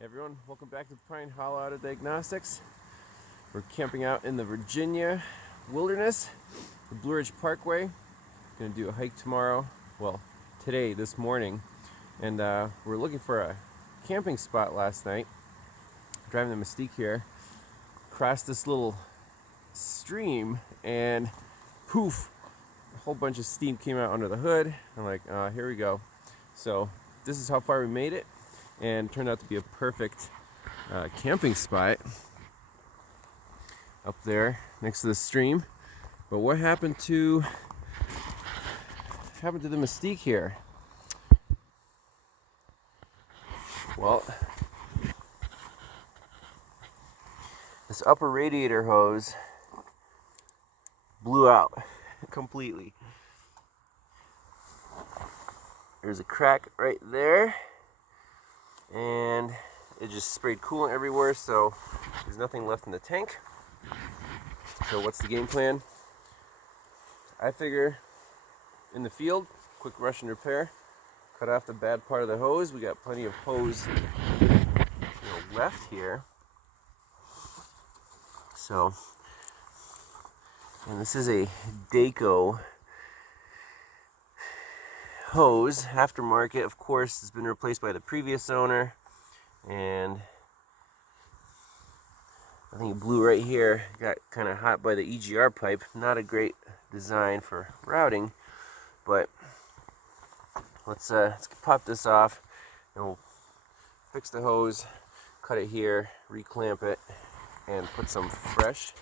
Hey everyone, welcome back to Pine Hollow Auto Diagnostics. We're camping out in the Virginia wilderness, the Blue Ridge Parkway. Gonna do a hike tomorrow, well, today, this morning. And we're looking for a camping spot last night. Driving the Mystique here, crossed this little stream and poof, a whole bunch of steam came out under the hood. I'm like, here we go. So this is how far we made it, and turned out to be a perfect camping spot up there next to the stream. But what happened to the Mystique here? Well, this upper radiator hose blew out completely. There's a crack right there, and it just sprayed coolant everywhere, so there's nothing left in the tank. So what's the game plan? I figure in the field, quick rush and repair, cut off the bad part of the hose. We got plenty of hose left here. So, and this is a Daco hose, aftermarket, of course. It's been replaced by the previous owner, and I think it blew right here. Got kind of hot by the EGR pipe. Not a great design for routing, but let's pop this off and we'll fix the hose, cut it here, reclamp it, and put some fresh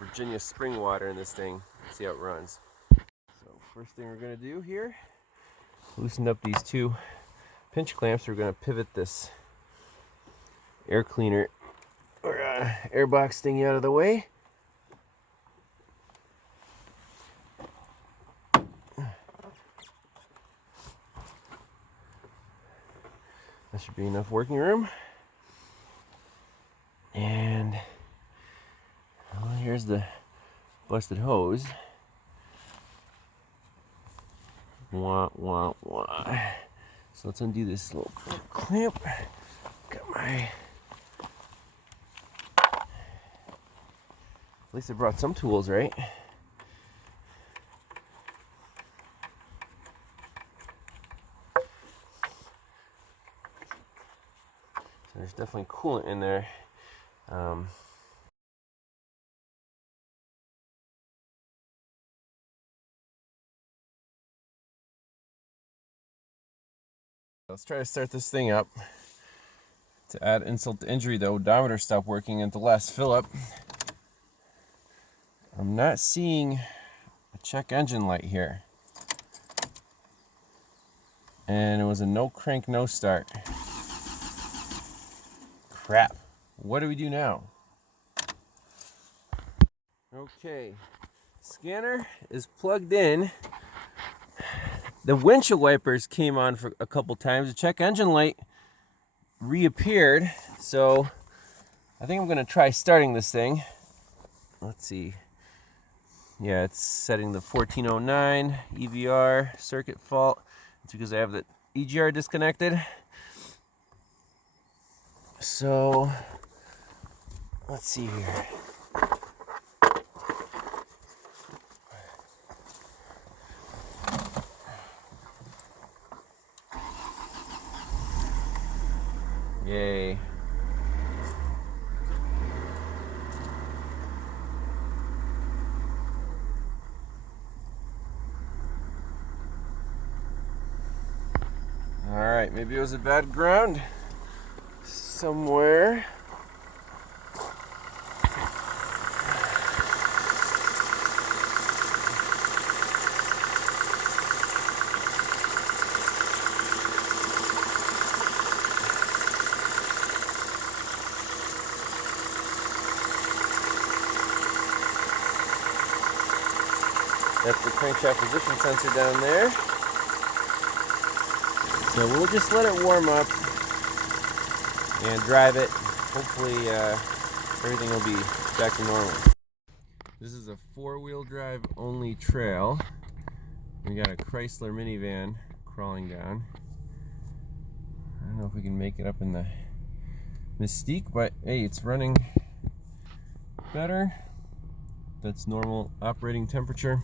Virginia spring water in this thing. See how it runs. So first thing we're gonna do here, loosen up these two pinch clamps. We're going to pivot this air cleaner or air box thingy out of the way. That should be enough working room. And well, here's the busted hose. Wah, wah, wah. So let's undo this little clamp. Got my... At least I brought some tools, right? So there's definitely coolant in there. Let's try to start this thing up. To add insult to injury, the odometer stopped working at the last fill up. I'm not seeing a check engine light here. And it was a no crank, no start. Crap. What do we do now? Okay. Scanner is plugged in. The windshield wipers came on for a couple times. The check engine light reappeared. So I think I'm going to try starting this thing. Let's see. Yeah, it's setting the 1409 EVR circuit fault. It's because I have the EGR disconnected. So let's see here. Yay. Alright, maybe it was a bad ground somewhere. That's the crankshaft position sensor down there. So we'll just let it warm up and drive it. Hopefully everything will be back to normal. This is a four-wheel drive only trail. We got a Chrysler minivan crawling down. I don't know if we can make it up in the Mystique, but hey, it's running better. That's normal operating temperature.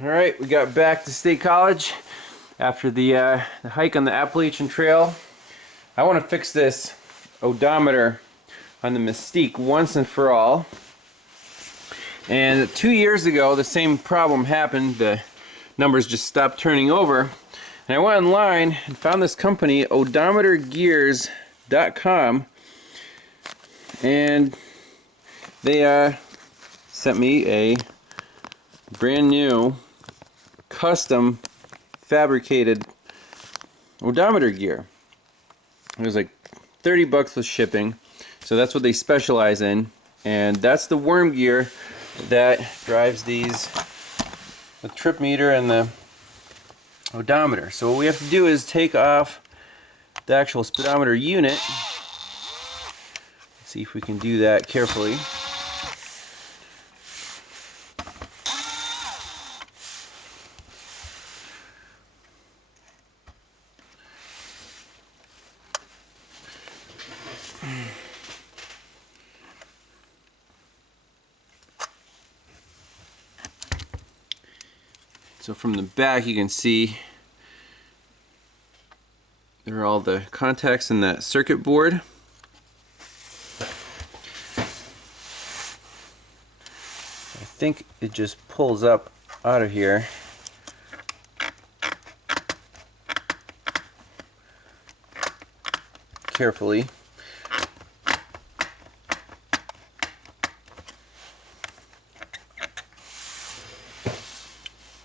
Alright, we got back to State College after the hike on the Appalachian Trail. I want to fix this odometer on the Mystique once and for all. And 2 years ago, the same problem happened. The numbers just stopped turning over. And I went online and found this company, odometergears.com, and they sent me a brand new custom fabricated odometer gear. It was like 30 bucks with shipping, so that's what they specialize in, and that's the worm gear that drives these, the trip meter and the odometer. So what we have to do is take off the actual speedometer unit. Let's see if we can do that carefully. So from the back you can see there are all the contacts in that circuit board. I think it just pulls up out of here. Carefully.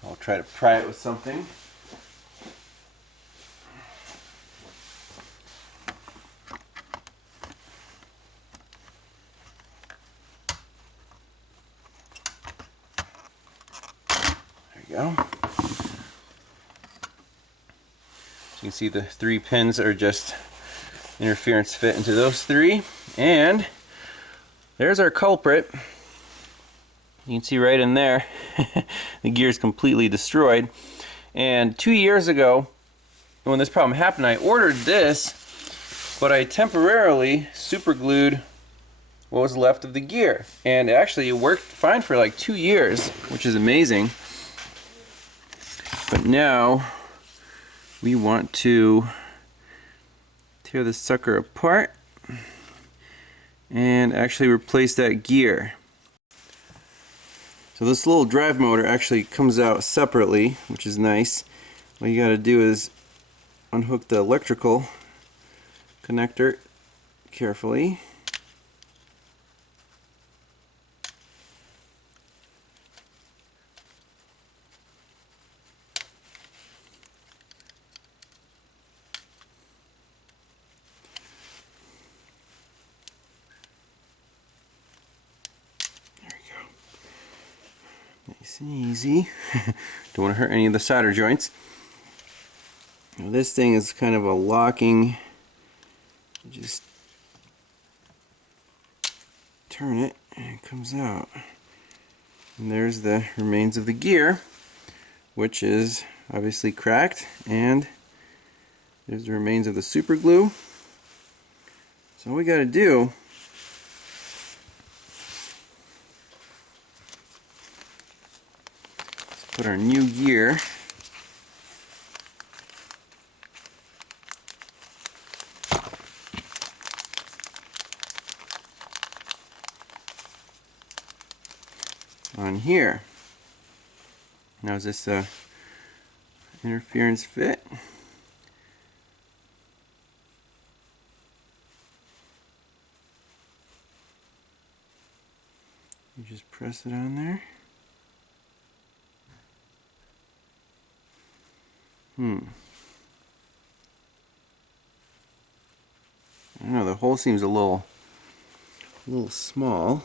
I'll try to pry it with something. There you go. So you can see the 3 pins are just interference fit into those 3, and there's our culprit. You can see right in there, the gear is completely destroyed. And 2 years ago, when this problem happened, I ordered this, but I temporarily super glued what was left of the gear. And actually it worked fine for like 2 years, which is amazing. But now we want to tear this sucker apart and actually replace that gear. So this little drive motor actually comes out separately, which is nice. All you gotta do is unhook the electrical connector carefully. Nice and easy. Don't want to hurt any of the solder joints. Now this thing is kind of a locking. Just turn it and it comes out. And there's the remains of the gear, which is obviously cracked, and there's the remains of the super glue. So all we got to do put our new gear on here. Now is this interference fit? You just press it on there. I don't know, the hole seems a little small.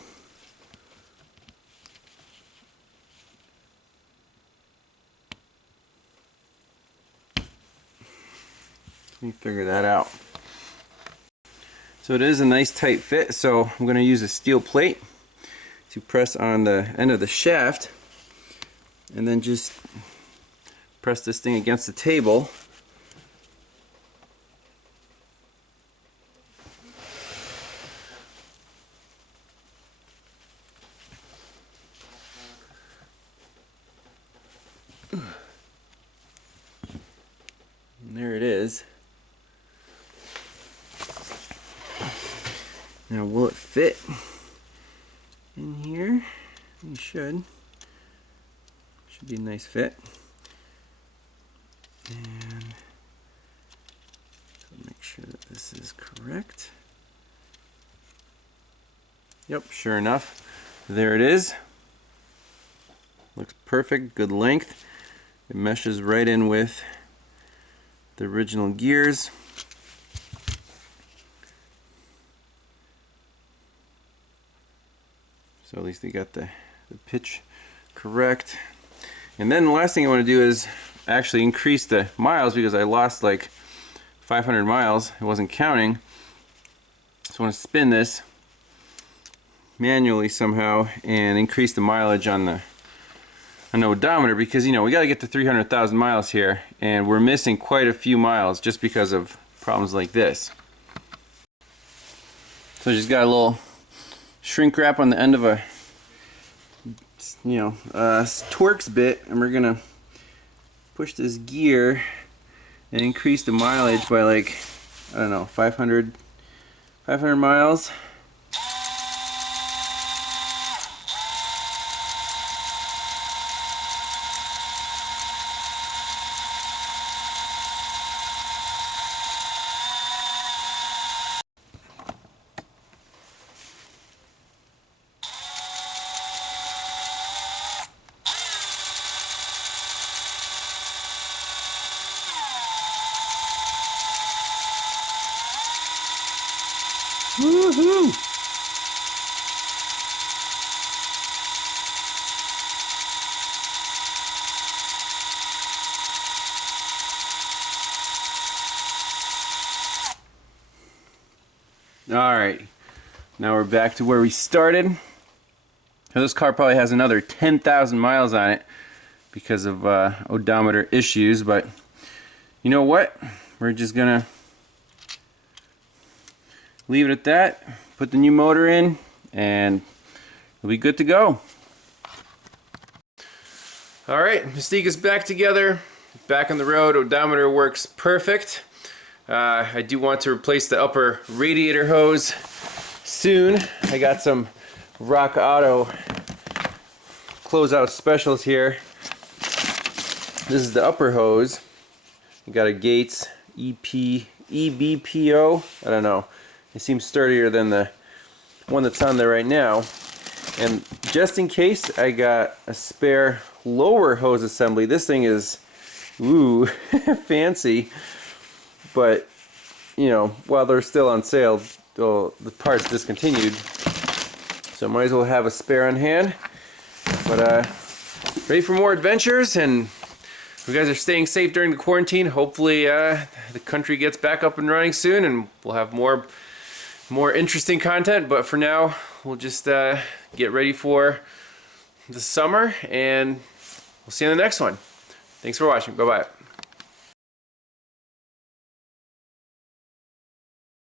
Let me figure that out. So it is a nice tight fit, so I'm going to use a steel plate to press on the end of the shaft, and then just press this thing against the table. And there it is. Now will it fit in here? It should. Should be a nice fit. And so make sure that this is correct. Yep, sure enough, there it is. Looks perfect, good length. It meshes right in with the original gears. So at least they got the pitch correct. And then the last thing I want to do is actually increase the miles, because I lost like 500 miles. I wasn't counting. So I want to spin this manually somehow and increase the mileage on the odometer, because we got to get to 300,000 miles here, and we're missing quite a few miles just because of problems like this. So I just got a little shrink wrap on the end of a Torx bit, and we're gonna push this gear and increase the mileage by like, I don't know, 500 miles. Woohoo! Alright, now we're back to where we started. Now this car probably has another 10,000 miles on it because of odometer issues, but you know what? We're just gonna leave it at that, put the new motor in, and we'll be good to go. Alright, Mystique is back together, back on the road. Odometer works perfect. I do want to replace the upper radiator hose soon. I got some Rock Auto closeout specials here. This is the upper hose. You got a Gates EBPO. I don't know. It seems sturdier than the one that's on there right now. And just in case, I got a spare lower hose assembly. This thing is, ooh, fancy. But, you know, while they're still on sale, the part's discontinued. So I might as well have a spare on hand. But, ready for more adventures, and you guys are staying safe during the quarantine. Hopefully, the country gets back up and running soon, and we'll have more interesting content. But for now, we'll just get ready for the summer, and we'll see you in the next one. Thanks for watching. Bye-bye.